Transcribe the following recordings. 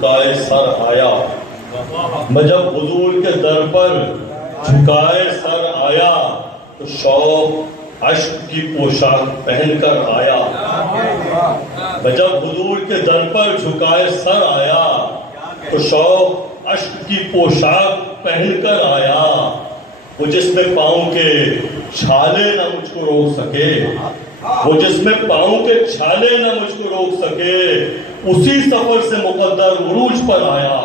جھکائے سر آیا. میں جب حضور کے در پر جھکائے سر آیا تو شوق عشق کی پوشاک پہن کر آیا. میں جب حضور کے در پر جھکائے سر آیا تو شوق عشق کی پوشاک پہن کر آیا. وہ جس میں پاؤں کے چھالے نہ مجھ کو روک سکے، وہ جس میں پاؤں کے چھالے نہ مجھ کو روک سکے، اسی سفر سے مقدر عروج پر آیا.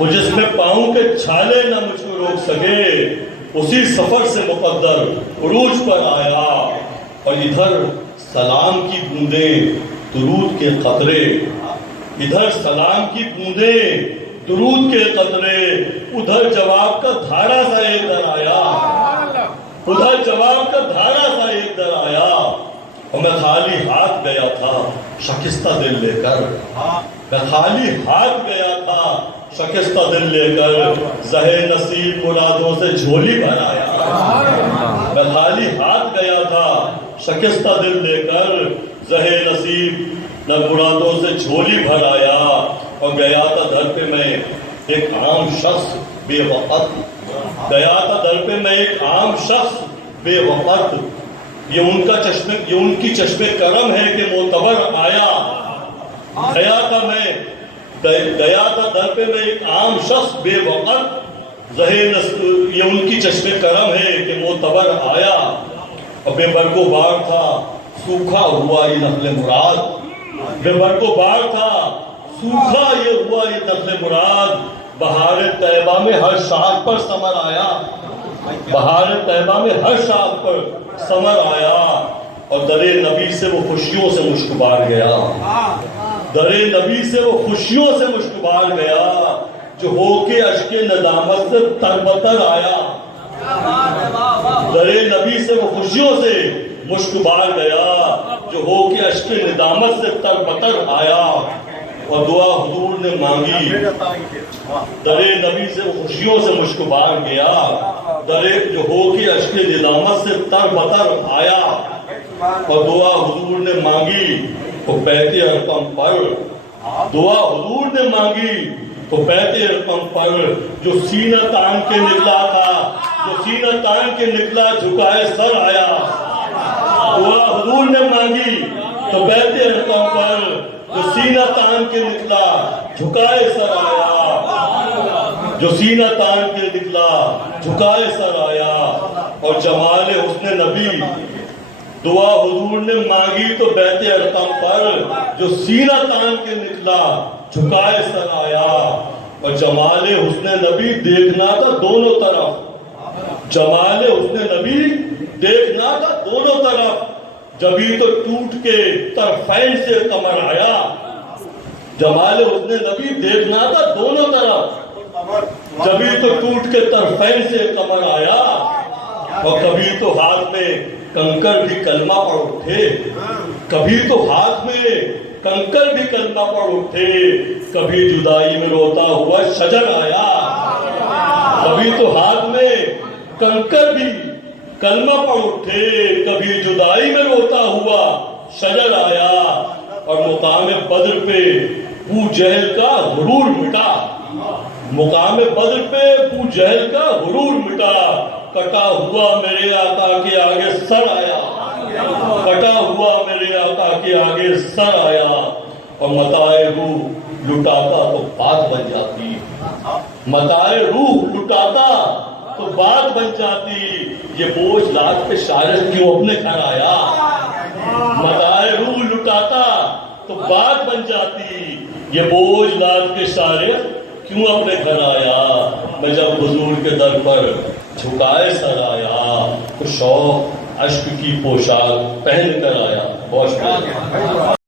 وہ جس میں پاؤں کے چھالے نہ مجھ کو روک سکے، اسی سفر سے مقدر عروج پر آیا. اور ادھر سلام کی بوندیں درود کے قطرے، ادھر سلام کی بوندیں درود کے قطرے، ادھر جواب کا دھارا سا ایک در آیا، ادھر جواب کا دھارا سا ایک در آیا. اور میں خالی ہاتھ گیا تھا شکستہ دل لے کر، میں خالی ہاتھ گیا تھا شکستہ دل لے کر، زہے نصیب مرادوں سے جھولی بھر آیا. میں خالی ہاتھ گیا تھا شکستہ دل لے کر، زہے نصیب نہ مرادوں سے جھولی بھر آیا. اور گیا تھا در پہ میں ایک عام شخص بے وقت، گیا تھا در پہ میں ایک عام شخص بے وقت. یہ ان کی چشم کرم ہے کہ معتبر آیا. گیا تھا در پہ میں ایک عام شخص بے وقت، یہ ان کی چشم کرم ہے کہ معتبر آیا. اور بے برگ و بار تھا سوکھا ہوا یہ نخل مراد، بے برگ و بار تھا سوکھا یہ ہوا یہ نخل مراد. بہار طیبہ میں ہر شاخ پر ثمر آیا، بہار طیبہ میں ہر شاخ پر ثمر آیا. اور در نبی سے وہ خوشیوں سے مشک بار گیا، در نبی سے وہ خوشیوں سے مشک بار گیا، جو ہو کے اشک ندامت سے تربتر آیا. در نبی سے وہ خوشیوں سے مشک بار گیا، جو ہو کے اشک ندامت سے تربتر آیا. اور دعا حضور نے مانگی، در نبی سے وہ خوشیوں سے مشک بار گیا، جو ہو کے اشک ندامت سے تر بتر آیا. اور دعا حضور نے مانگی تو بیت ارقم پر، دعا حضور نے مانگی تو بیت ارقم پر، جو سینہ تان کے نکلا تھا، جو سینہ تان کے نکلا جھکائے سر آیا. دعا حضور نے مانگی تو بیت ارقم پر، جو سینہ تان کے نکلا جھکائے سر آیا، جو سینہ تان کے نکلا جھکائے سر آیا. اور جمال حسن نبی دعا حضور نے مانگی تو بیت ارقم پر، جو سینہ تان کے نکلا جھکائے سر آیا. اور جمال حسن نبی دیکھنا تھا دونوں طرف، جمال حسن نبی دیکھنا تھا دونوں طرف، جبھی تو ٹوٹ کے طرفین سے کمر آیا. جمال حسن نبی دیکھنا تھا دونوں طرف، جبھی تو ٹوٹ کے طرفین سے کمر آیا. اور کبھی تو ہاتھ میں کنکر بھی کلمہ پڑھ اٹھے، کبھی تو ہاتھ میں کنکر بھی کلمہ پڑھ اٹھے، کبھی جدائی میں روتا ہوا شجر آیا. کبھی تو ہاتھ میں کنکر بھی کلمہ پڑھ اٹھے، کبھی جدائی میں روتا ہوا شجر آیا. اور مقام بدر پہ ابو جہل کا غرور مٹا، مقام بدر پہ ابو جہل کا غرور مٹا. کٹا ہوا میرے آقا کے آگے سر آیا، کٹا ہوا میرے آقا کے آگے سر آیا. اور متاع روح لٹاتا تو بات بن جاتی، متاع روح لٹاتا تو بات بن جاتی. یہ بوجھ لاد پہ شاید کیوں اپنے گھر آیا، متاع روح لٹاتا تو بات بن جاتی. یہ بوجھ لاد کے شارد کیوں اپنے گھر آیا. میں جب حضور کے در پر جھکائے سر آیا تو شوق عشق کی پوشاک پہن کر آیا. بہت شکریہ.